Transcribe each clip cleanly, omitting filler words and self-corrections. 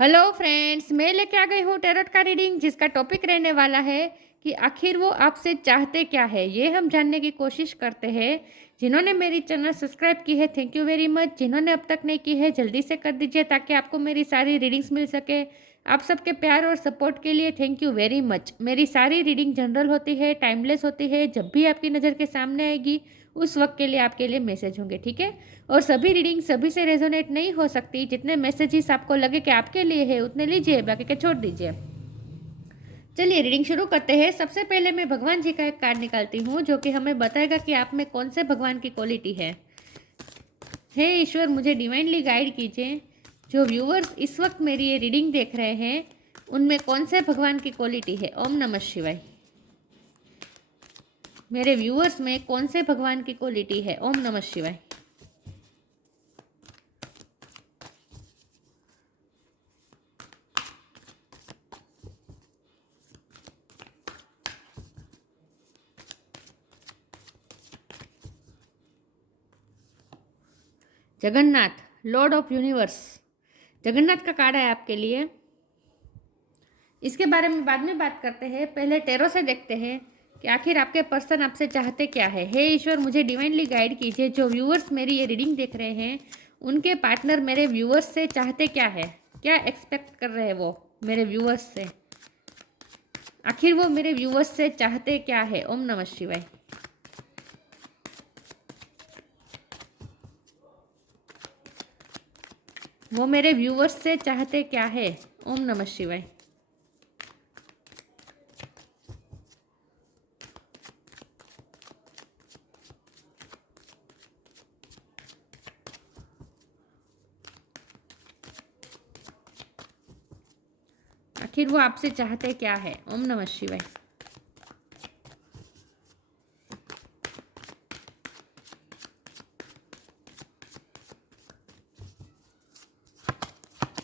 Hello friends, मैं लेके आ गई हूँ टैरोट का रीडिंग जिसका टॉपिक रहने वाला है कि आखिर वो आपसे चाहते क्या है। ये हम जानने की कोशिश करते हैं। जिन्होंने मेरी चैनल सब्सक्राइब की है, थैंक यू वेरी मच। जिन्होंने अब तक नहीं की है, जल्दी से कर दीजिए ताकि आपको मेरी सारी रीडिंग्स मिल सके। आप सबके प्यार और सपोर्ट के लिए थैंक यू वेरी मच। मेरी सारी रीडिंग जनरल होती है, टाइमलेस होती है। जब भी आपकी नज़र के सामने आएगी उस वक्त के लिए आपके लिए मैसेज होंगे, ठीक है। और सभी रीडिंग सभी से रेजोनेट नहीं हो सकती। जितने मैसेजेस आपको लगे कि आपके लिए है उतने लीजिए, बाकी के छोड़ दीजिए। चलिए रीडिंग शुरू करते हैं। सबसे पहले मैं भगवान जी का एक कार्ड निकालती हूँ जो कि हमें बताएगा कि आप में कौन से भगवान की क्वालिटी है। हे ईश्वर, मुझे डिवाइनली गाइड कीजिए। जो व्यूअर्स इस वक्त मेरी ये रीडिंग देख रहे हैं उनमें कौन से भगवान की क्वालिटी है। ओम नमः शिवाय। मेरे व्यूअर्स में कौन से भगवान की क्वालिटी है। ओम नमः शिवाय। Jagannath, Lord of universe. Jagannath का कार्ड है आपके लिए। इसके बारे में बाद में बात करते हैं। पहले टैरो से देखते हैं कि आखिर आपके पर्सन आपसे चाहते क्या है। हे ईश्वर, मुझे डिवाइनली गाइड कीजिए। जो व्यूअर्स मेरी ये रीडिंग देख रहे हैं उनके पार्टनर मेरे व्यूअर्स से चाहते क्या है। क्या एक्सपेक्ट कर रहे हैं वो मेरे व्यूअर्स से। आखिर वो मेरे व्यूअर्स से चाहते क्या है। ओम नमः शिवाय। वो मेरे व्यूअर्स से चाहते क्या है। ओम नमः शिवाय। आखिर वो आपसे चाहते क्या है। ओम नमः शिवाय।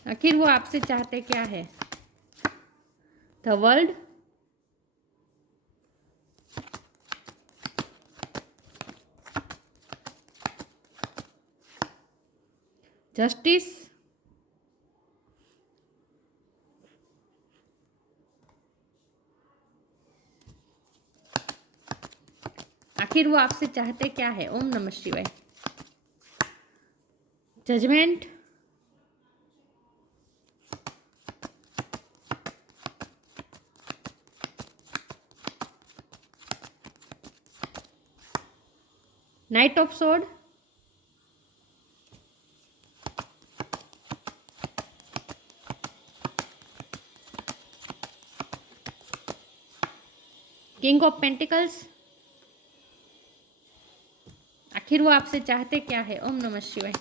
आखिर वो आपसे चाहते क्या है। द वर्ल्ड, जस्टिस, आखिर वो आपसे चाहते क्या है। ओम नमः शिवाय। जजमेंट, नाइट ऑफ सोड, किंग ऑफ पेंटिकल्स। आखिर वो आपसे चाहते क्या है। ओम नमः शिवाय।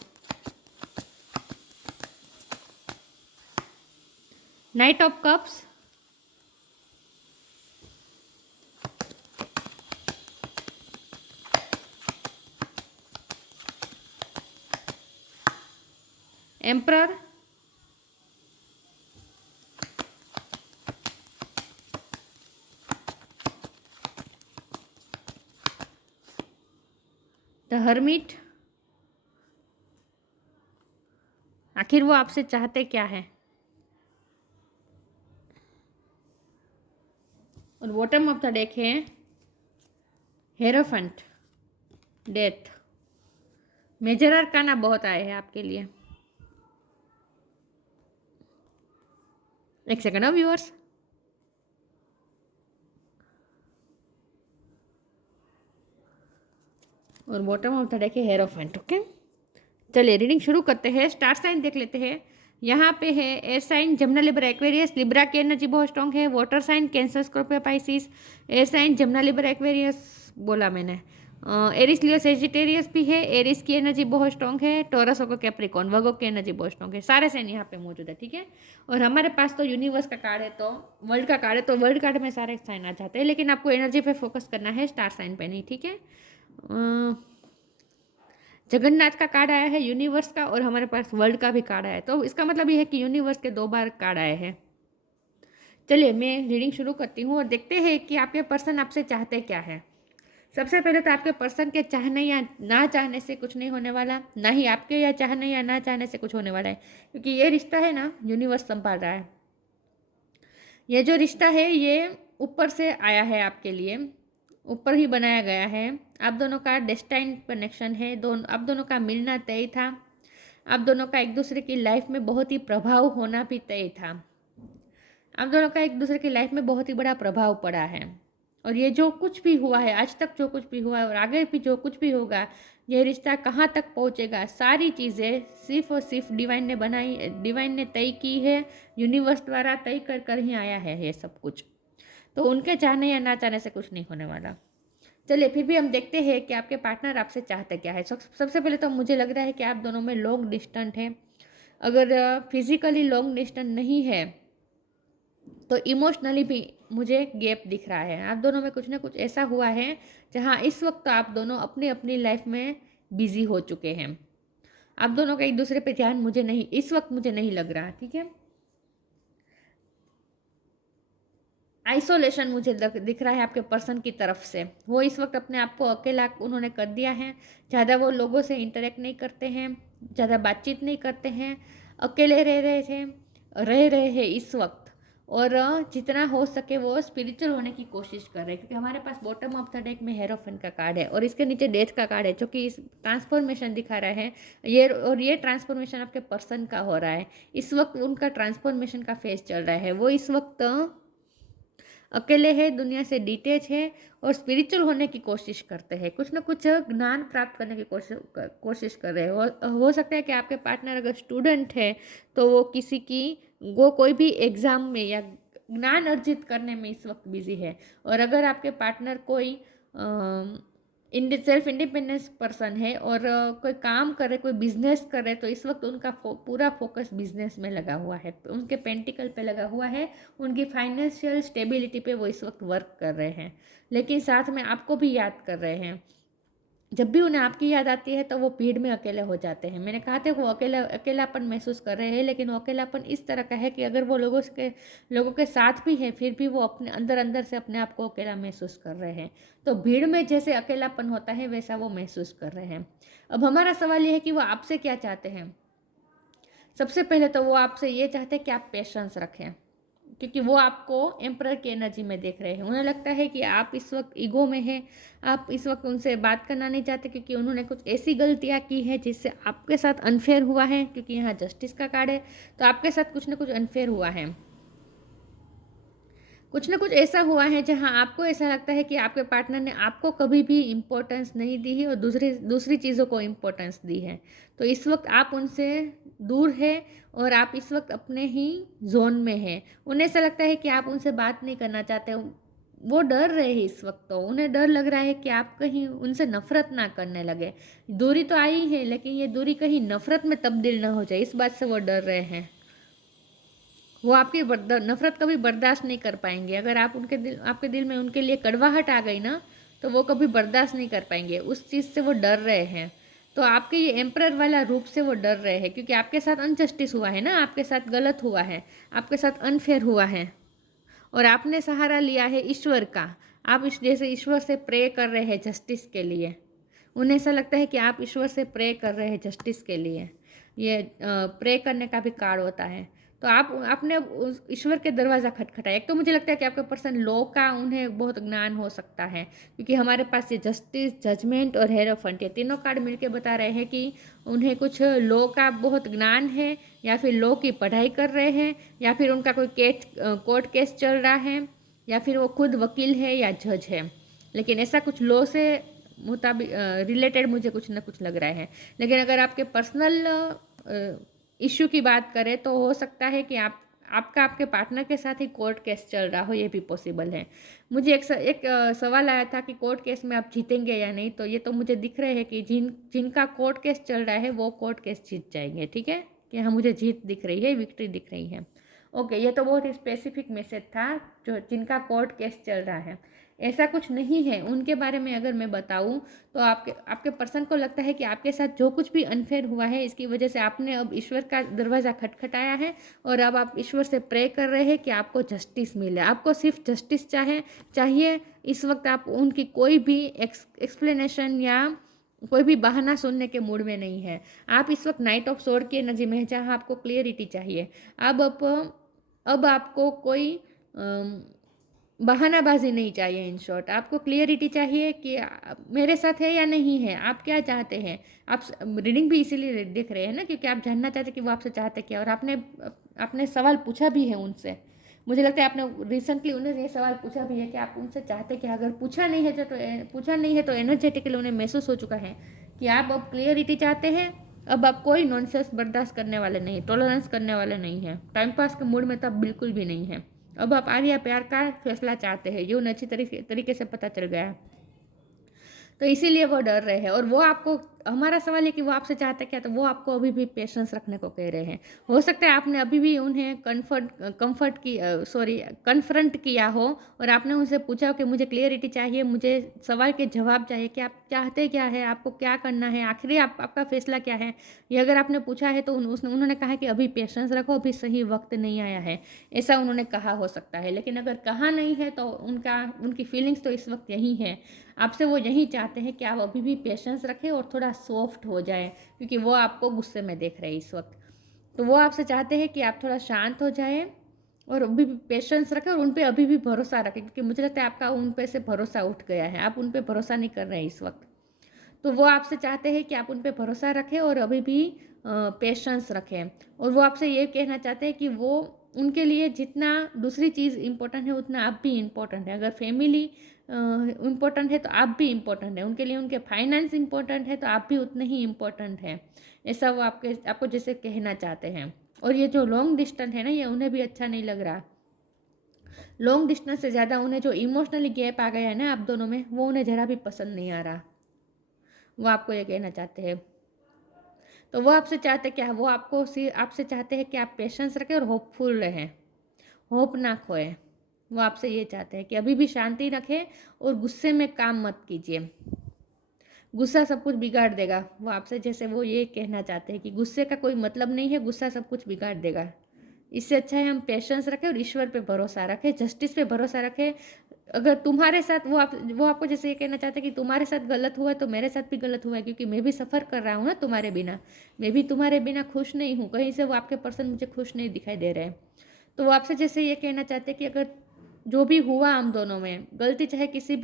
Night of cups, emperor, the hermit. आखिर वो आपसे चाहते क्या है। और बॉटम ऑफ द डेक है हेरोफेंट, डेथ। मेजर अरकाना बहुत आए हैं आपके लिए। एक सेकंड व्यूअर्स। और बॉटम ऑफ द डेक है हेरोफेंट। ओके, चलिए रीडिंग शुरू करते हैं। स्टार साइन देख लेते हैं। यहाँ पे है air sign Gemini Libra Aquarius. Libra की एनर्जी बहुत स्ट्रॉन्ग है। Water sign Cancer Scorpio Pisces. Air sign Gemini Libra Aquarius बोला मैंने। एरिस लियो सेजिटेरियस भी है। एरिस की एनर्जी बहुत स्ट्रॉन्ग है। टॉरस और कैप्रिकॉन वर्गो की एनर्जी बहुत स्ट्रॉन्ग है। सारे साइन यहाँ पे मौजूद है, ठीक है। और हमारे पास तो यूनिवर्स का कार्ड है, तो वर्ल्ड का कार्ड है, तो वर्ल्ड कार्ड में सारे साइन आ जाते हैं, लेकिन आपको एनर्जी पे फोकस करना है, स्टार साइन पे नहीं, ठीक है। जगन्नाथ का कार्ड आया है यूनिवर्स का, और हमारे पास वर्ल्ड का भी कार्ड आया है, तो इसका मतलब ये है कि यूनिवर्स के 2 बार कार्ड आए हैं। चलिए मैं रीडिंग शुरू करती हूँ और देखते हैं कि आपके पर्सन आपसे चाहते क्या है। सबसे पहले तो आपके पर्सन के चाहने या ना चाहने से कुछ नहीं होने वाला, ना ही आपके या चाहने या ना चाहने से कुछ होने वाला है, क्योंकि ये रिश्ता है ना, यूनिवर्स संभाल रहा है। ये जो रिश्ता है ये ऊपर से आया है आपके लिए, ऊपर ही बनाया गया है। आप दोनों का डेस्टाइन कनेक्शन है, आप दोनों का मिलना तय था। आप दोनों का एक दूसरे की लाइफ में बहुत ही प्रभाव होना भी तय था। आप दोनों का एक दूसरे की लाइफ में बहुत ही बड़ा प्रभाव पड़ा है। और ये जो कुछ भी हुआ है आज तक, जो कुछ भी हुआ है और आगे भी जो कुछ भी होगा, ये रिश्ता कहाँ तक पहुँचेगा, सारी चीज़ें सिर्फ और सिर्फ डिवाइन ने बनाई, डिवाइन ने तय की है, यूनिवर्स द्वारा तय कर कर ही आया है ये सब कुछ। तो उनके चाहने या ना चाहने से कुछ नहीं होने वाला। चलिए फिर भी हम देखते हैं कि आपके पार्टनर आपसे चाहते क्या है। सबसे पहले तो मुझे लग रहा है कि आप दोनों में लॉन्ग डिस्टेंस है। अगर फिजिकली लॉन्ग डिस्टेंस नहीं है तो इमोशनली भी मुझे गैप दिख रहा है। आप दोनों में कुछ ना कुछ ऐसा हुआ है जहाँ इस वक्त आप दोनों अपनी अपनी लाइफ में बिजी हो चुके हैं। आप दोनों का एक दूसरे पे ध्यान मुझे नहीं, इस वक्त मुझे नहीं लग रहा, ठीक है। आइसोलेशन मुझे दिख रहा है आपके पर्सन की तरफ से। वो इस वक्त अपने आप को अकेला उन्होंने कर दिया है। ज़्यादा वो लोगों से इंटरेक्ट नहीं करते हैं, ज़्यादा बातचीत नहीं करते हैं, अकेले रह रहे हैं इस वक्त। और जितना हो सके वो स्पिरिचुअल होने की कोशिश कर रहे हैं, क्योंकि हमारे पास बॉटम ऑफ द डेक में हेरोफेन का कार्ड है और इसके नीचे डेथ का कार्ड है, जो कि इस ट्रांसफॉर्मेशन दिखा रहा है। ये ट्रांसफॉर्मेशन आपके पर्सन का हो रहा है इस वक्त। उनका ट्रांसफॉर्मेशन का फेज चल रहा है। वो इस वक्त अकेले है, दुनिया से डिटेच है और स्पिरिचुअल होने की कोशिश करते हैं। कुछ ना कुछ ज्ञान प्राप्त करने की कोशिश कर रहे हैं। हो सकता है कि आपके पार्टनर अगर स्टूडेंट है तो वो कोई भी एग्ज़ाम में या ज्ञान अर्जित करने में इस वक्त बिजी है। और अगर आपके पार्टनर कोई सेल्फ इंडिपेंडेंस पर्सन है और कोई काम करे, कोई बिजनेस करे, तो इस वक्त उनका पूरा फोकस बिजनेस में लगा हुआ है, उनके पेंटिकल पे लगा हुआ है, उनकी फाइनेंशियल स्टेबिलिटी पे वो इस वक्त वर्क कर रहे हैं। लेकिन साथ में आपको भी याद कर रहे हैं। जब भी उन्हें आपकी याद आती है तो वो भीड़ में अकेले हो जाते हैं। मैंने कहा था वो अकेलापन महसूस कर रहे हैं, लेकिन वो अकेलापन इस तरह का है कि अगर वो लोगों के साथ भी है फिर भी वो अपने अंदर अंदर से अपने आप को अकेला महसूस कर रहे हैं। तो भीड़ में जैसे अकेलापन होता है वैसा वो महसूस कर रहे हैं। अब हमारा सवाल ये है कि वो आपसे क्या चाहते हैं। सबसे पहले तो वो आपसे ये चाहते हैं कि आप पेशेंस रखें, क्योंकि वो आपको एम्परर की एनर्जी में देख रहे हैं। उन्हें लगता है कि आप इस वक्त ईगो में हैं, आप इस वक्त उनसे बात करना नहीं चाहते, क्योंकि उन्होंने कुछ ऐसी गलतियां की है जिससे आपके साथ अनफेयर हुआ है। क्योंकि यहाँ जस्टिस का कार्ड है, तो आपके साथ कुछ ना कुछ अनफेयर हुआ है, कुछ ना कुछ ऐसा हुआ है जहां आपको ऐसा लगता है कि आपके पार्टनर ने आपको कभी भी इम्पोर्टेंस नहीं दी है और दूसरी चीज़ों को इम्पोर्टेंस दी है। तो इस वक्त आप उनसे दूर है और आप इस वक्त अपने ही जोन में हैं। उन्हें ऐसा लगता है कि आप उनसे बात नहीं करना चाहते। वो डर रहे हैं इस वक्त, तो उन्हें डर लग रहा है कि आप कहीं उनसे नफरत ना करने लगे। दूरी तो आई है, लेकिन ये दूरी कहीं नफरत में तब्दील ना हो जाए, इस बात से वो डर रहे हैं। वो आपकी नफरत कभी बर्दाश्त नहीं कर पाएंगे। अगर आपके दिल में उनके लिए कड़वाहट आ गई ना, तो वो कभी बर्दाश्त नहीं कर पाएंगे। उस चीज़ से वो डर रहे हैं। तो आपके ये एम्परर वाला रूप से वो डर रहे हैं, क्योंकि आपके साथ अनजस्टिस हुआ है ना, आपके साथ गलत हुआ है, आपके साथ अनफेयर हुआ है और आपने सहारा लिया है ईश्वर का। आप जैसे ईश्वर से प्रे कर रहे हैं जस्टिस के लिए। उन्हें ऐसा लगता है कि आप ईश्वर से प्रे कर रहे हैं जस्टिस के लिए। ये प्रे करने का भी कार्ड होता है। तो आपने उस ईश्वर के दरवाज़ा खटखटाया। एक तो मुझे लगता है कि आपका पर्सन लॉ का उन्हें बहुत ज्ञान हो सकता है, क्योंकि हमारे पास ये जस्टिस, जजमेंट और हेरोफेंट, ये तीनों कार्ड मिलके बता रहे हैं कि उन्हें कुछ लॉ का बहुत ज्ञान है, या फिर लॉ की पढ़ाई कर रहे हैं, या फिर उनका कोई कोर्ट केस चल रहा है, या फिर वो खुद वकील है या जज है। लेकिन ऐसा कुछ लॉ से मुताबिक रिलेटेड मुझे कुछ ना कुछ लग रहा है। लेकिन अगर आपके पर्सनल इश्यू की बात करें तो हो सकता है कि आपके पार्टनर के साथ ही कोर्ट केस चल रहा हो, ये भी पॉसिबल है। मुझे एक सवाल आया था कि कोर्ट केस में आप जीतेंगे या नहीं, तो ये तो मुझे दिख रहे हैं कि जिनका कोर्ट केस चल रहा है वो कोर्ट केस जीत जाएंगे, ठीक है। कि हाँ, मुझे जीत दिख रही है, विक्ट्री दिख रही है। ओके, ये तो बहुत ही स्पेसिफिक मैसेज था जो जिनका कोर्ट केस चल रहा है। ऐसा कुछ नहीं है। उनके बारे में अगर मैं बताऊं तो आपके पर्सन को लगता है कि आपके साथ जो कुछ भी अनफेयर हुआ है इसकी वजह से आपने अब ईश्वर का दरवाज़ा खटखटाया है और अब आप ईश्वर से प्रे कर रहे हैं कि आपको जस्टिस मिले। आपको सिर्फ जस्टिस चाहिए। इस वक्त आप उनकी कोई भी एक्सप्लेनेशन या कोई भी बहाना सुनने के मूड में नहीं है। आप इस वक्त नाइट ऑफ सोर्ड के नज़ीर में हैं जहाँ आपको क्लियरिटी चाहिए। अब आपको कोई बहानाबाजी नहीं चाहिए। इन शॉर्ट आपको क्लियरिटी चाहिए कि मेरे साथ है या नहीं है, आप क्या चाहते हैं। आप रीडिंग भी इसीलिए देख रहे हैं ना क्योंकि आप जानना चाहते हैं कि वो आपसे चाहते क्या। और आपने सवाल पूछा भी है उनसे। मुझे लगता है आपने रिसेंटली उन्हें ये सवाल पूछा भी है कि आप उनसे चाहते क्या। अगर पूछा नहीं है तो एनर्जेटिकली उन्हें महसूस हो चुका है कि आप अब क्लियरिटी चाहते हैं। अब आप कोई नॉनसेंस बर्दाश्त करने वाले नहीं, टॉलरेंस करने वाले नहीं हैं, टाइम पास के मूड में तो आप बिल्कुल भी नहीं है। अब आप आर्या प्यार का फैसला चाहते हैं, ये उन्हें अच्छी तरीके से पता चल गया है। तो इसीलिए वो डर रहे हैं। और वो आपको, हमारा सवाल है कि वो आपसे चाहते क्या, तो वो आपको अभी भी पेशेंस रखने को कह रहे हैं। हो सकता है आपने अभी भी उन्हें कन्फ्रंट किया हो और आपने उनसे पूछा हो कि मुझे क्लियरिटी चाहिए, मुझे सवाल के जवाब चाहिए कि आप चाहते क्या है, आपको क्या करना है, आखिरी आपका फैसला क्या है। ये अगर आपने पूछा है तो उन्होंने कहा कि अभी पेशेंस रखो, अभी सही वक्त नहीं आया है, ऐसा उन्होंने कहा हो सकता है। लेकिन अगर कहा नहीं है तो उनकी फीलिंग्स तो इस वक्त यही है। आपसे वो यही चाहते हैं कि आप अभी भी पेशेंस रखें और थोड़ा सॉफ्ट हो जाएं क्योंकि वो आपको गुस्से में देख रहे हैं इस वक्त। तो वो आपसे चाहते हैं कि आप थोड़ा शांत हो जाएं और अभी भी पेशेंस रखें और उन पर अभी भी भरोसा रखें क्योंकि मुझे लगता है आपका उन पर से भरोसा उठ गया है। आप उन पर भरोसा नहीं कर रहे हैं इस वक्त। तो वो आपसे चाहते हैं कि आप उन पर भरोसा रखें और अभी भी पेशेंस रखें। और वो आपसे ये कहना चाहते हैं कि वो उनके लिए जितना दूसरी चीज़ इम्पोर्टेंट है उतना आप भी इम्पोर्टेंट है। अगर फैमिली इम्पोर्टेंट है तो आप भी इम्पोर्टेंट है उनके लिए। उनके फाइनेंस इम्पोर्टेंट है तो आप भी उतने ही इम्पोर्टेंट है। ऐसा वो आपको जैसे कहना चाहते हैं। और ये जो लॉन्ग डिस्टेंस है ना, ये उन्हें भी अच्छा नहीं लग रहा। लॉन्ग डिस्टेंस से ज़्यादा उन्हें जो इमोशनली गैप आ गया है ना आप दोनों में, वो उन्हें ज़रा भी पसंद नहीं आ रहा। वो आपको ये कहना चाहते हैं। तो वो आपसे चाहते क्या है, वो आपसे चाहते हैं कि आप पेशेंस रखें और होपफुल रहें, होप ना खोएं। वो आपसे ये चाहते हैं कि अभी भी शांति रखें और गुस्से में काम मत कीजिए। गुस्सा सब कुछ बिगाड़ देगा। वो आपसे जैसे वो ये कहना चाहते हैं कि गुस्से का कोई मतलब नहीं है, गुस्सा सब कुछ बिगाड़ देगा। इससे अच्छा है हम पेशेंस रखें और ईश्वर पे भरोसा रखें, जस्टिस पे भरोसा रखें। अगर तुम्हारे साथ वो आपको जैसे ये कहना चाहते हैं कि तुम्हारे साथ गलत हुआ है तो मेरे साथ भी गलत हुआ है क्योंकि मैं भी सफ़र कर रहा हूँ ना तुम्हारे बिना। मैं भी तुम्हारे बिना खुश नहीं हूँ। कहीं से वो आपके पर्सन मुझे खुश नहीं दिखाई दे रहे हैं। तो वो आपसे जैसे ये कहना चाहते हैं कि अगर जो भी हुआ हम दोनों में, गलती चाहे किसी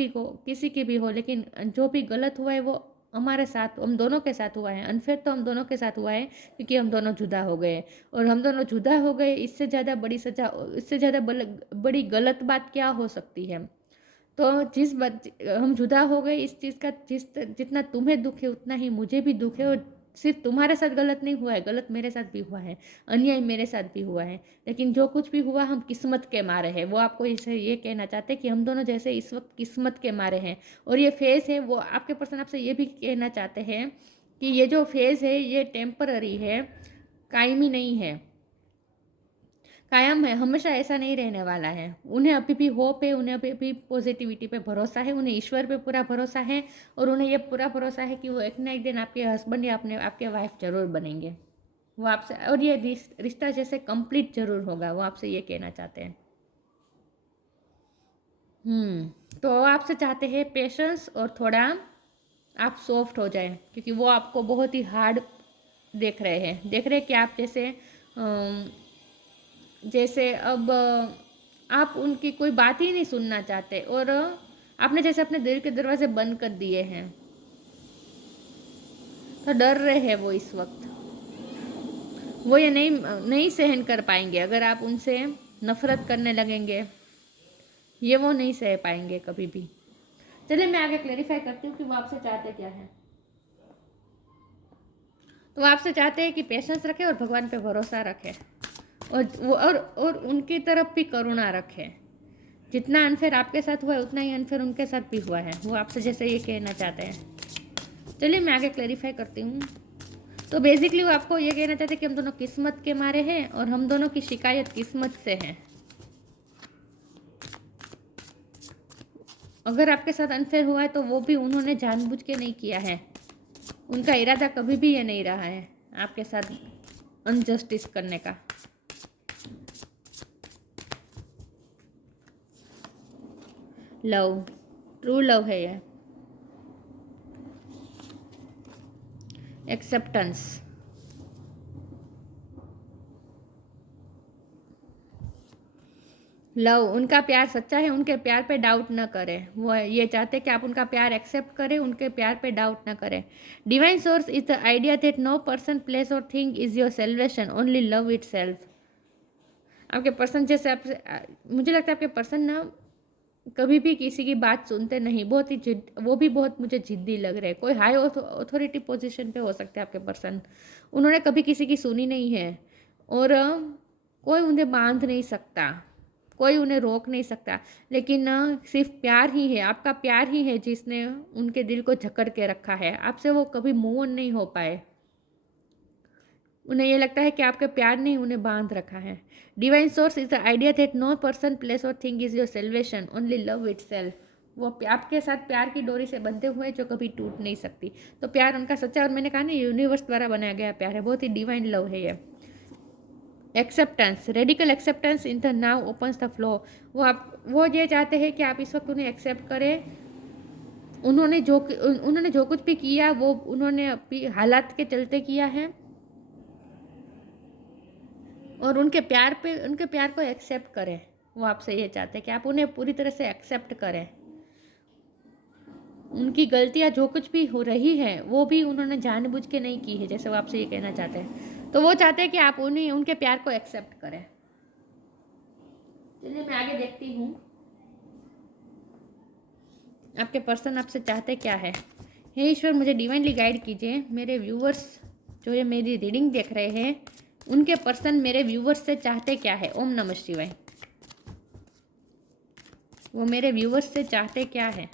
की भी हो, लेकिन जो भी गलत हुआ है वो हम दोनों के साथ हुआ है। अनफेयर तो हम दोनों के साथ हुआ है क्योंकि हम दोनों जुदा हो गए। और हम दोनों जुदा हो गए, इससे ज़्यादा बड़ी सजा, इससे ज़्यादा बड़ी गलत बात क्या हो सकती है। तो हम जुदा हो गए, इस चीज़ का जितना तुम्हें दुख है उतना ही मुझे भी दुख है। और सिर्फ तुम्हारे साथ गलत नहीं हुआ है, गलत मेरे साथ भी हुआ है, अन्याय मेरे साथ भी हुआ है। लेकिन जो कुछ भी हुआ हम किस्मत के मारे हैं। वो आपको इसे ये कहना चाहते हैं कि हम दोनों जैसे इस वक्त किस्मत के मारे हैं। और ये फेज़ है, वो आपके पर्सन आपसे ये भी कहना चाहते हैं कि ये जो फेज़ है ये टेम्पररी है, कायमी नहीं है, कायम है, हमेशा ऐसा नहीं रहने वाला है। उन्हें अभी भी होप है, उन्हें अभी भी पॉजिटिविटी पे भरोसा है, उन्हें ईश्वर पे पूरा भरोसा है। और उन्हें ये पूरा भरोसा है कि वो एक ना एक दिन आपके हस्बैंड या आपके वाइफ जरूर बनेंगे। वो आपसे, और ये रिश्ता जैसे कंप्लीट जरूर होगा, वो आपसे ये कहना चाहते हैं। तो आपसे चाहते हैं पेशेंस और थोड़ा आप सॉफ्ट हो जाएं क्योंकि वो आपको बहुत ही हार्ड देख रहे हैं कि आप जैसे अब आप उनकी कोई बात ही नहीं सुनना चाहते और आपने जैसे अपने दिल के दरवाजे बंद कर दिए हैं। तो डर रहे हैं वो इस वक्त। वो ये नहीं सहन कर पाएंगे अगर आप उनसे नफरत करने लगेंगे। ये वो नहीं सह पाएंगे कभी भी। चलिए मैं आगे क्लेरिफाई करती हूँ कि वो आपसे चाहते क्या है। तो वो आपसे चाहते हैं कि पेशेंस रखें और भगवान पे भरोसा रखें और उनकी तरफ भी करुणा रखें। जितना अनफेयर आपके साथ हुआ है उतना ही अनफेयर उनके साथ भी हुआ है। वो आपसे जैसे ये कहना चाहते हैं। चलिए मैं आगे क्लेरिफाई करती हूँ। तो बेसिकली वो आपको ये कहना चाहते हैं कि हम दोनों किस्मत के मारे हैं और हम दोनों की शिकायत किस्मत से है। अगर आपके साथ अनफेयर हुआ है तो वो भी उन्होंने जानबूझ के नहीं किया है। उनका इरादा कभी भी ये नहीं रहा है आपके साथ अनजस्टिस करने का। लव, ट्रू लव है ये। एक्सेप्टेंस, लव, उनका प्यार सच्चा है, उनके प्यार पे डाउट न करें। वो ये चाहते हैं कि आप उनका प्यार एक्सेप्ट करें, उनके प्यार पे डाउट न करें। Divine source is the idea that no person, place और thing is your salvation, only love itself. आपके पर्सन जैसे आपसे मुझे लगता है आपके पर्सन ना कभी भी किसी की बात सुनते नहीं, बहुत ही जिद, वो भी बहुत मुझे जिद्दी लग रहे हैं। कोई हाई अथॉरिटी पोजीशन पे हो सकते हैं आपके पर्सन। उन्होंने कभी किसी की सुनी नहीं है और कोई उन्हें बांध नहीं सकता, कोई उन्हें रोक नहीं सकता। लेकिन सिर्फ प्यार ही है, आपका प्यार ही है जिसने उनके दिल को जकड़ के रखा है। आपसे वो कभी मूव ऑन नहीं हो पाए। उन्हें ये लगता है कि आपके प्यार ने उन्हें बांध रखा है। Divine source is the idea that no person, place और thing is your salvation, only love itself. वो आपके साथ प्यार की डोरी से बंधे हुए जो कभी टूट नहीं सकती। तो प्यार उनका सच्चा, और मैंने कहा ना यूनिवर्स द्वारा बनाया गया प्यार है, बहुत ही डिवाइन लव है ये। Acceptance, radical acceptance in the now opens the flow. वो ये चाहते हैं कि आप इस वक्त उन्हें एक्सेप्ट करें। उन्होंने जो कुछ भी किया वो उन्होंने अपनी हालात के चलते किया है, और उनके प्यार को एक्सेप्ट करें। वो आपसे ये चाहते हैं कि आप उन्हें पूरी तरह से एक्सेप्ट करें। उनकी गलतियां जो कुछ भी हो रही है वो भी उन्होंने जानबूझ के नहीं की है, जैसे वो आपसे ये कहना चाहते हैं। तो वो चाहते हैं कि आप उन्हें उनके प्यार को एक्सेप्ट करें। चलिए मैं आगे देखती हूँ आपके पर्सन आपसे चाहते क्या है। हे ईश्वर, मुझे डिवाइनली गाइड कीजिए। मेरे व्यूवर्स जो ये मेरी रीडिंग देख रहे हैं, उनके पर्सन मेरे व्यूवर्स से चाहते क्या है। ओम नमः शिवाय। वो मेरे व्यूवर्स से चाहते क्या है।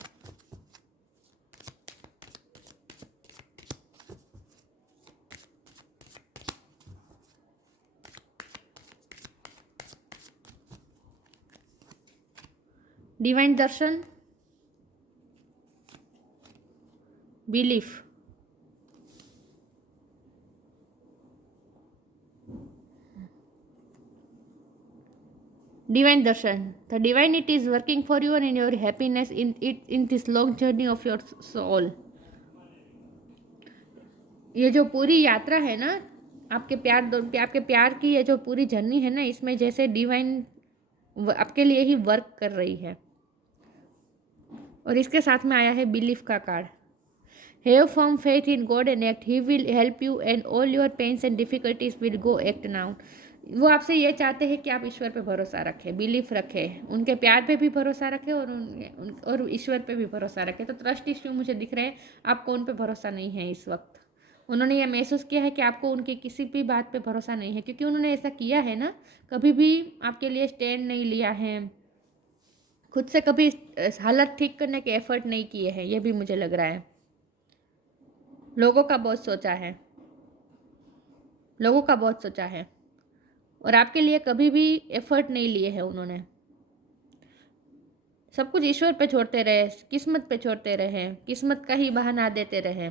Divine Darshan, belief, divine darshan, the divinity is working for you and in your happiness in this long journey of your soul। ये जो पूरी यात्रा है ना, आपके प्यार की ये जो पूरी जर्नी है ना, इसमें जैसे डिवाइन आपके लिए ही वर्क कर रही है। और इसके साथ में आया है बिलीफ का card. Have firm faith in God and act, he will help you and all your pains and difficulties will go act now. वो आपसे ये चाहते हैं कि आप ईश्वर पे भरोसा रखें, बिलीफ रखें, उनके प्यार पे भी भरोसा रखें और ईश्वर पे भी भरोसा रखें। तो ट्रस्ट इश्यू मुझे दिख रहे हैं, आपको उन पे भरोसा नहीं है इस वक्त। उन्होंने ये महसूस किया है कि आपको उनकी किसी भी बात पे भरोसा नहीं है, क्योंकि उन्होंने ऐसा किया है ना, कभी भी आपके लिए स्टैंड नहीं लिया है, खुद से कभी हालत ठीक करने के एफर्ट नहीं किए हैं। ये भी मुझे लग रहा है। लोगों का बहुत सोचा है, लोगों का बहुत सोचा है, और आपके लिए कभी भी एफर्ट नहीं लिए हैं उन्होंने। सब कुछ ईश्वर पे छोड़ते रहे, किस्मत पे छोड़ते रहे, किस्मत का ही बहाना देते रहे।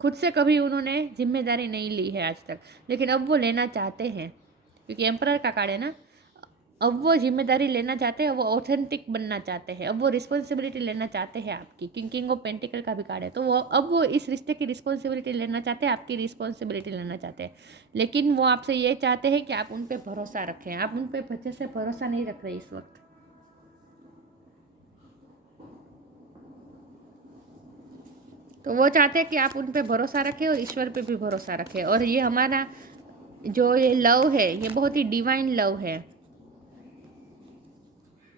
खुद से कभी उन्होंने जिम्मेदारी नहीं ली है आज तक, लेकिन अब वो लेना चाहते हैं, क्योंकि एम्परर का कार्ड है ना। अब वो जिम्मेदारी लेना चाहते हैं, वो ऑथेंटिक बनना चाहते हैं, अब वो रिस्पॉन्सिबिलिटी लेना चाहते हैं आपकी। किंग ऑफ पेंटिकल का भी कार्ड है, तो वो इस रिश्ते की रिस्पॉन्सिबिलिटी लेना चाहते हैं, आपकी रिस्पॉन्सिबिलिटी लेना चाहते हैं। लेकिन वो आपसे ये चाहते हैं कि आप उन पर भरोसा रखें। आप उन पर बच्चे से भरोसा नहीं रख रहे इस वक्त। तो वो चाहते हैं कि आप उन पर भरोसा रखें और ईश्वर पे भी भरोसा रखें। और ये हमारा जो ये लव है, ये बहुत ही डिवाइन लव है।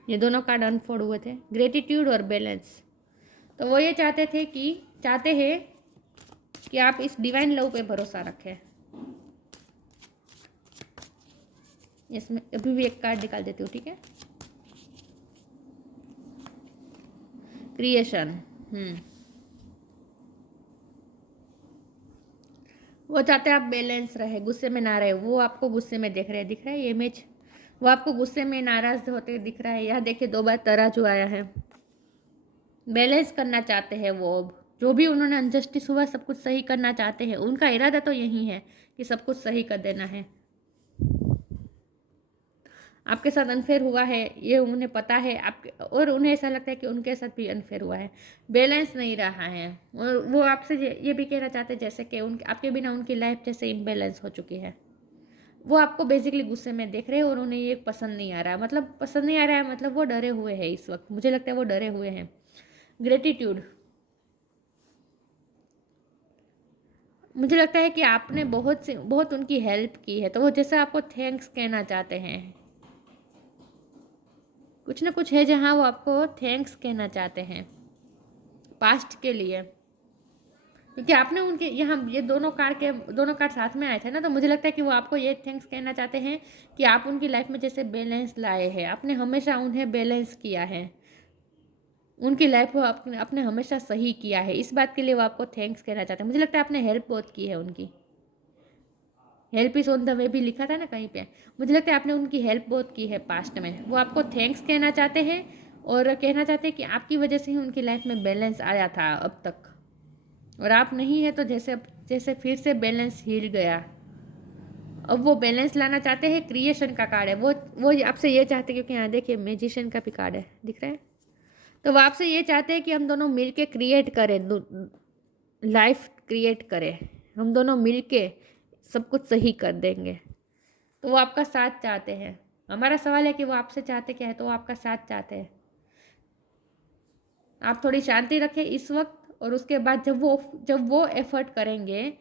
ये दोनों कार्ड अनफोल्ड हुए थे, ग्रेटिट्यूड और बैलेंस। तो वो ये चाहते हैं कि आप इस डिवाइन लव पे भरोसा रखें। इसमें अभी भी एक कार्ड निकाल देती हूँ, ठीक है। क्रिएशन, वो चाहते हैं आप बैलेंस रहे, गुस्से में ना रहे। वो आपको गुस्से में देख रहे हैं, दिख रहा है ये इमेज? वो आपको गुस्से में नाराज होते दिख रहा है। यहाँ देखिए 2 बार तराजू आया है। बैलेंस करना चाहते हैं वो। अब जो भी उन्होंने अनजस्टिस हुआ सब कुछ सही करना चाहते हैं। उनका इरादा तो यही है कि सब कुछ सही कर देना है। आपके साथ अनफेयर हुआ है ये उन्हें पता है, आपके और उन्हें ऐसा लगता है कि उनके साथ भी अनफेयर हुआ है, बैलेंस नहीं रहा है। और वो आपसे ये भी कहना चाहते हैं जैसे कि उनके आपके बिना उनकी लाइफ जैसे इम्बैलेंस हो चुकी है। वो आपको बेसिकली गुस्से में देख रहे हैं और उन्हें ये पसंद नहीं आ रहा है। मतलब पसंद नहीं आ रहा है मतलब वो डरे हुए हैं इस वक्त। मुझे लगता है वो डरे हुए हैं। ग्रेटिट्यूड, मुझे लगता है कि आपने बहुत उनकी हेल्प की है, तो वो जैसे आपको थैंक्स कहना चाहते हैं। कुछ ना कुछ है जहाँ वो आपको थैंक्स कहना चाहते हैं पास्ट के लिए, क्योंकि आपने उनके यहाँ ये दोनों कार्ड साथ में आए थे ना, तो मुझे लगता है कि वो आपको ये थैंक्स कहना चाहते हैं कि आप उनकी लाइफ में जैसे बैलेंस लाए हैं। आपने हमेशा उन्हें बैलेंस किया है, उनकी लाइफ को आपने हमेशा सही किया है। इस बात के लिए वो आपको थैंक्स कहना चाहते हैं। मुझे लगता है आपने हेल्प बहुत की है उनकी। Help is on the way भी लिखा था ना कहीं पे। मुझे लगता है आपने उनकी हेल्प बहुत की है पास्ट में। वो आपको थैंक्स कहना चाहते हैं और कहना चाहते हैं कि आपकी वजह से ही उनकी लाइफ में बैलेंस आया था अब तक, और आप नहीं है तो जैसे फिर से बैलेंस हिल गया। अब वो बैलेंस लाना चाहते हैं। क्रिएशन का कार्ड है वो आपसे ये चाहते हैं, क्योंकि यहाँ देखिए मैजिशियन का भी कार्ड है, दिख रहा है? तो वो आपसे ये चाहते हैं कि हम दोनों मिल के क्रिएट करें, लाइफ क्रिएट करें। हम दोनों मिल के सब कुछ सही कर देंगे। तो वो आपका साथ चाहते हैं। हमारा सवाल है कि वो आपसे चाहते क्या है, तो वो आपका साथ चाहते हैं। आप थोड़ी शांति रखें इस वक्त, और उसके बाद जब वो एफर्ट करेंगे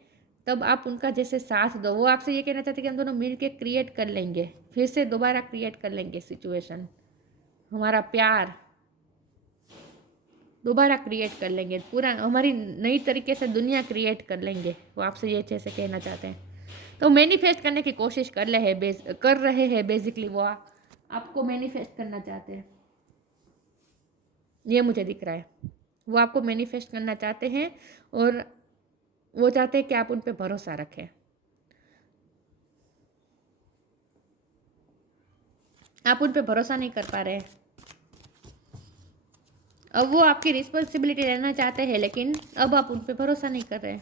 तब आप उनका जैसे साथ दो। वो आपसे ये कहना चाहते हैं कि हम दोनों मिल के क्रिएट कर लेंगे, फिर से दोबारा क्रिएट कर लेंगे सिचुएशन, हमारा प्यार दोबारा क्रिएट कर लेंगे, पूरा हमारी नई तरीके से दुनिया क्रिएट कर लेंगे। वो आपसे ये जैसे कहना चाहते हैं। तो मैनिफेस्ट करने की कोशिश कर रहे हैं बेसिकली। वो आपको मैनिफेस्ट करना चाहते हैं, ये मुझे दिख रहा है। वो आपको मैनिफेस्ट करना चाहते हैं और वो चाहते हैं कि आप उन पर भरोसा रखें। आप उन पर भरोसा नहीं कर पा रहे। अब वो आपकी रिस्पॉन्सिबिलिटी लेना चाहते हैं, लेकिन अब आप उन पर भरोसा नहीं कर रहे।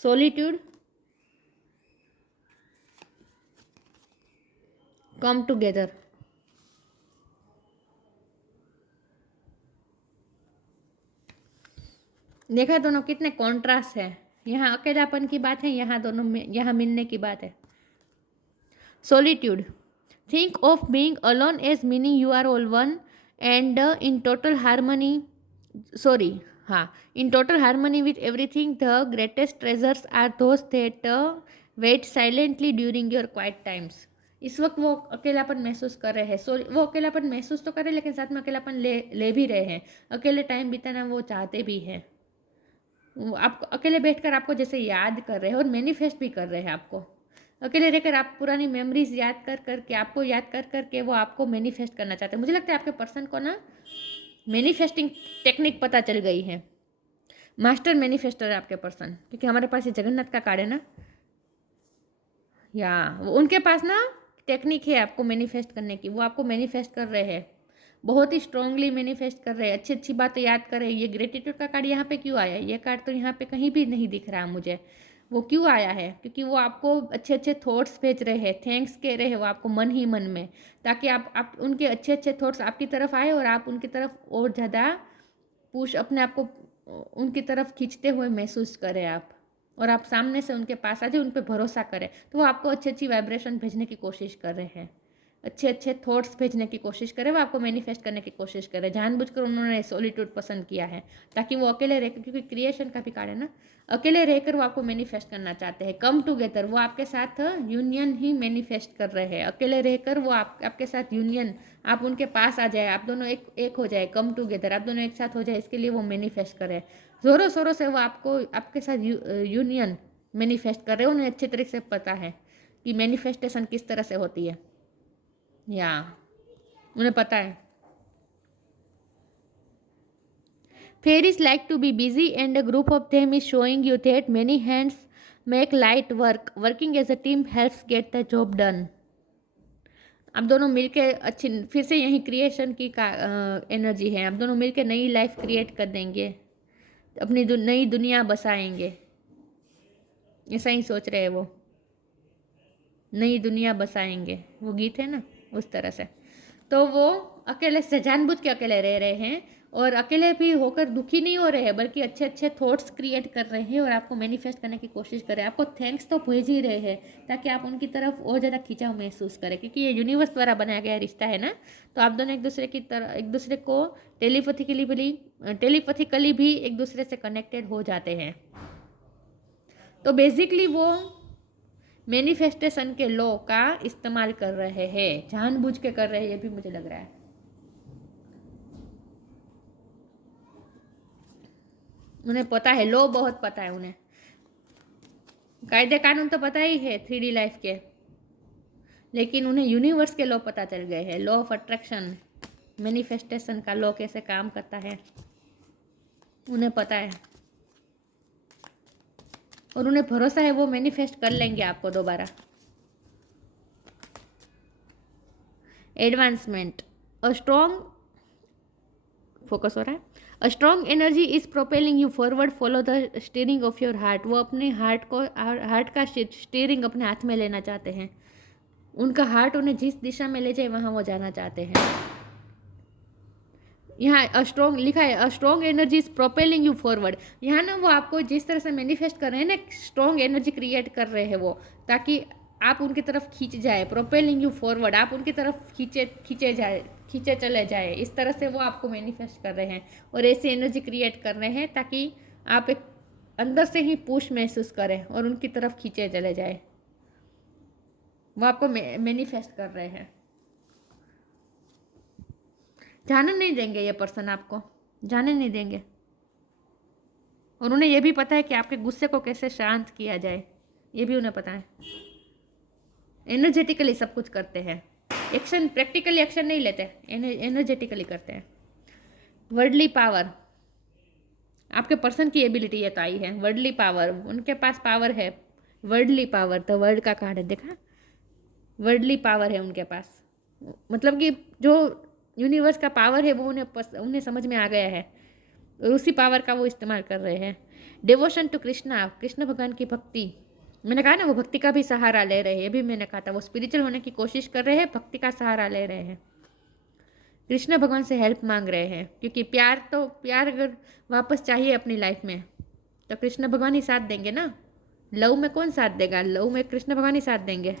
Solitude, come together. देखा दोनों कितने कॉन्ट्रास्ट है। यहाँ अकेलापन की बात है, यहाँ दोनों में यहाँ मिलने की बात है। Solitude, think of being alone as meaning you are all one and in total harmony, sorry हाँ, in total harmony with everything. The greatest treasures are those that wait silently during your quiet times. इस वक्त वो अकेलापन महसूस कर रहे हैं। वो अकेलापन महसूस तो कर रहे हैं, लेकिन साथ में अकेलापन ले भी रहे हैं। अकेले टाइम बिताना वो चाहते भी हैं। आप अकेले बैठकर आपको जैसे याद कर रहे हैं और मैनिफेस्ट भी कर रहे हैं। आपको अकेले रहकर आप पुरानी मेमोरीज याद कर करके आपको याद कर करके वो आपको मैनिफेस्ट करना चाहते हैं। मुझे लगता है आपके पर्सन को ना मैनिफेस्टिंग टेक्निक पता चल गई है। मास्टर मैनिफेस्टर है आपके पर्सन, क्योंकि हमारे पास ये जगन्नाथ का कार्ड है ना, या उनके पास ना टेक्निक है आपको मैनिफेस्ट करने की। वो आपको मैनिफेस्ट कर रहे हैं, बहुत ही स्ट्रांगली मैनिफेस्ट कर रहे हैं। अच्छी अच्छी बातें याद कर रहे हैं। ये ग्रेटिट्यूड का कार्ड यहाँ पे क्यों आया? ये कार्ड तो यहाँ पे कहीं भी नहीं दिख रहा मुझे। वो क्यों आया है? क्योंकि वो आपको अच्छे अच्छे थॉट्स भेज रहे हैं, थैंक्स कह रहे हैं वो आपको मन ही मन में, ताकि आप उनके अच्छे अच्छे थॉट्स आपकी तरफ आए और आप उनकी तरफ और ज़्यादा अपने आप को उनकी तरफ खींचते हुए महसूस करें आप, और आप सामने से उनके पास आ जाए, उन पर भरोसा करें। तो वो आपको अच्छी अच्छी वाइब्रेशन भेजने की कोशिश कर रहे हैं, अच्छे अच्छे थॉट्स भेजने की कोशिश करें, वो आपको मैनिफेस्ट करने की कोशिश करें। जानबूझकर उन्होंने सॉलिट्यूड पसंद किया है, ताकि वो अकेले रहकर, क्योंकि क्रिएशन का भी कार्ड है ना, अकेले रहकर वो आपको मैनिफेस्ट करना चाहते हैं। कम टुगेदर, वो आपके साथ यूनियन ही मैनिफेस्ट कर रहे हैं। अकेले रहकर वो आपके साथ यूनियन, आप उनके पास आ जाए, आप दोनों एक हो जाए, कम टुगेदर, आप दोनों एक साथ हो जाए, इसके लिए वो मैनिफेस्ट करें। ज़ोरों शोरों से वो आपको आपके साथ यूनियन मैनिफेस्ट कर रहे हैं। उन्हें अच्छे तरीके से पता है कि मैनिफेस्टेशन किस तरह से होती है, या उन्हें पता है। Fairies like to be busy and a group of them is showing you that many hands make light work. Working as a team helps get the job done. आप दोनों मिलके अच्छी, फिर से यही क्रिएशन की एनर्जी है। आप दोनों मिलके नई लाइफ क्रिएट कर देंगे, अपनी नई दुनिया बसाएंगे। ऐसा ही सोच रहे हैं वो, नई दुनिया बसाएंगे, वो गीत है ना, उस तरह से। तो वो अकेले से जानबूझ के अकेले रह रहे हैं, और अकेले भी होकर दुखी नहीं हो रहे हैं, बल्कि अच्छे अच्छे थॉट्स क्रिएट कर रहे हैं और आपको मैनिफेस्ट करने की कोशिश कर रहे हैं। आपको थैंक्स तो भेज ही रहे हैं ताकि आप उनकी तरफ और ज़्यादा खिंचाव महसूस करें, क्योंकि ये यूनिवर्स द्वारा बनाया गया रिश्ता है ना। तो आप दोनों एक दूसरे को टेलीपैथिकली भी एक दूसरे से कनेक्टेड हो जाते हैं। तो बेसिकली वो मैनिफेस्टेशन के लॉ का इस्तेमाल कर रहे हैं, जानबूझ के कर रहे हैं, ये भी मुझे लग रहा है। उन्हें पता है, लॉ बहुत पता है उन्हें, कायदे कानून तो पता ही है 3D लाइफ के, लेकिन उन्हें यूनिवर्स के लॉ पता चल गए हैं। लॉ ऑफ अट्रैक्शन, मैनिफेस्टेशन का लॉ कैसे काम करता है उन्हें पता है, और उन्हें भरोसा है वो मैनिफेस्ट कर लेंगे आपको दोबारा। एडवांसमेंट, अ स्ट्रॉन्ग, फोकस हो रहा है। A strong energy is propelling you forward, follow the steering of your heart. वो अपने हार्ट का स्टीयरिंग अपने हाथ में लेना चाहते हैं। उनका हार्ट उन्हें जिस दिशा में ले जाए वहाँ वो जाना चाहते हैं। यहाँ अ स्ट्रॉन्ग लिखा है, a strong energy is propelling you forward. यहाँ ना वो आपको जिस तरह से मैनिफेस्ट कर रहे हैं ना, स्ट्रॉन्ग एनर्जी क्रिएट कर रहे हैं वो, ताकि आप उनकी तरफ खींच जाए। प्रोपेलिंग यू फॉरवर्ड, आप उनकी तरफ खींचे चले जाए। इस तरह से वो आपको मैनिफेस्ट कर रहे हैं और ऐसी एनर्जी क्रिएट कर रहे हैं ताकि आप एक अंदर से ही पुश महसूस करें और उनकी तरफ खींचे चले जाए। वो आपको मैनिफेस्ट कर रहे हैं। जाने नहीं देंगे ये पर्सन, आपको जाने नहीं देंगे, और उन्हें यह भी पता है कि आपके गुस्से को कैसे शांत किया जाए, ये भी उन्हें पता है। एनर्जेटिकली सब कुछ करते हैं, एक्शन प्रैक्टिकली एक्शन नहीं लेते, एनर्जेटिकली करते हैं। वर्डली पावर, आपके पर्सन की एबिलिटी ये तो आई है, वर्डली पावर, उनके पास पावर है। वर्डली पावर तो वर्ड का कार्ड है, देखा, वर्डली पावर है उनके पास, मतलब कि जो यूनिवर्स का पावर है वो उन्हें समझ में आ गया है, और उसी पावर का वो इस्तेमाल कर रहे हैं। डिवोशन टू कृष्णा, कृष्ण भगवान की भक्ति, मैंने कहा ना वो भक्ति का भी सहारा ले रहे हैं, ये भी मैंने कहा था, वो स्पिरिचुअल होने की कोशिश कर रहे हैं, भक्ति का सहारा ले रहे हैं, कृष्ण भगवान से हेल्प मांग रहे हैं। क्योंकि प्यार अगर वापस चाहिए अपनी लाइफ में तो कृष्ण भगवान ही साथ देंगे ना। लव में कौन साथ देगा, लव में कृष्ण भगवान ही साथ देंगे।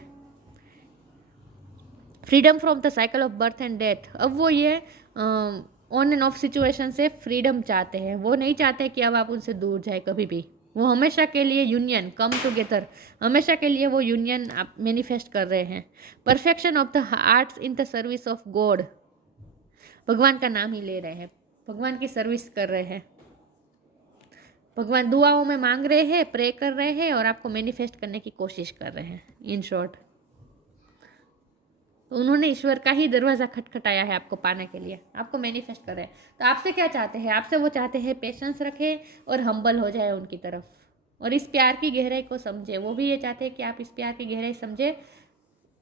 Freedom from the cycle of birth and death, अब वो ये ऑन एंड ऑफ सिचुएशन से फ्रीडम चाहते हैं। वो नहीं चाहते कि अब आप उनसे दूर जाए कभी भी, वो हमेशा के लिए यूनियन, कम टुगेदर, हमेशा के लिए वो यूनियन आप मैनिफेस्ट कर रहे हैं। Perfection of the arts in the service of God, भगवान का नाम ही ले रहे हैं, भगवान की सर्विस कर रहे हैं, भगवान दुआओं में मांग रहे हैं, प्रे कर रहे हैं और आपको मैनिफेस्ट करने की कोशिश कर रहे हैं। इन शॉर्ट तो उन्होंने ईश्वर का ही दरवाज़ा खटखटाया है आपको पाने के लिए, आपको मैनिफेस्ट कर रहे हैं। तो आपसे क्या चाहते हैं, आपसे वो चाहते हैं पेशेंस रखें और हम्बल हो जाए उनकी तरफ, और इस प्यार की गहराई को समझे। वो भी ये चाहते हैं कि आप इस प्यार की गहराई समझे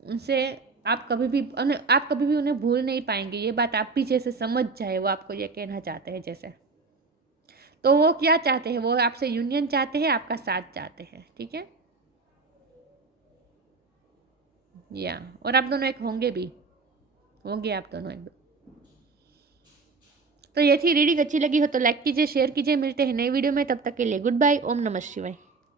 उनसे। आप कभी भी उन्हें भूल नहीं पाएंगे, ये बात आप भी जैसे समझ जाए, वो आपको ये कहना चाहते हैं जैसे। तो वो क्या चाहते हैं, वो आपसे यूनियन चाहते हैं, आपका साथ चाहते हैं, ठीक है। या और आप दोनों एक होंगे आप दोनों एक। तो ये थी रीडिंग, अच्छी लगी हो तो लाइक कीजिए, शेयर कीजिए। मिलते हैं नई वीडियो में, तब तक के लिए गुड बाय, ओम नमः शिवाय।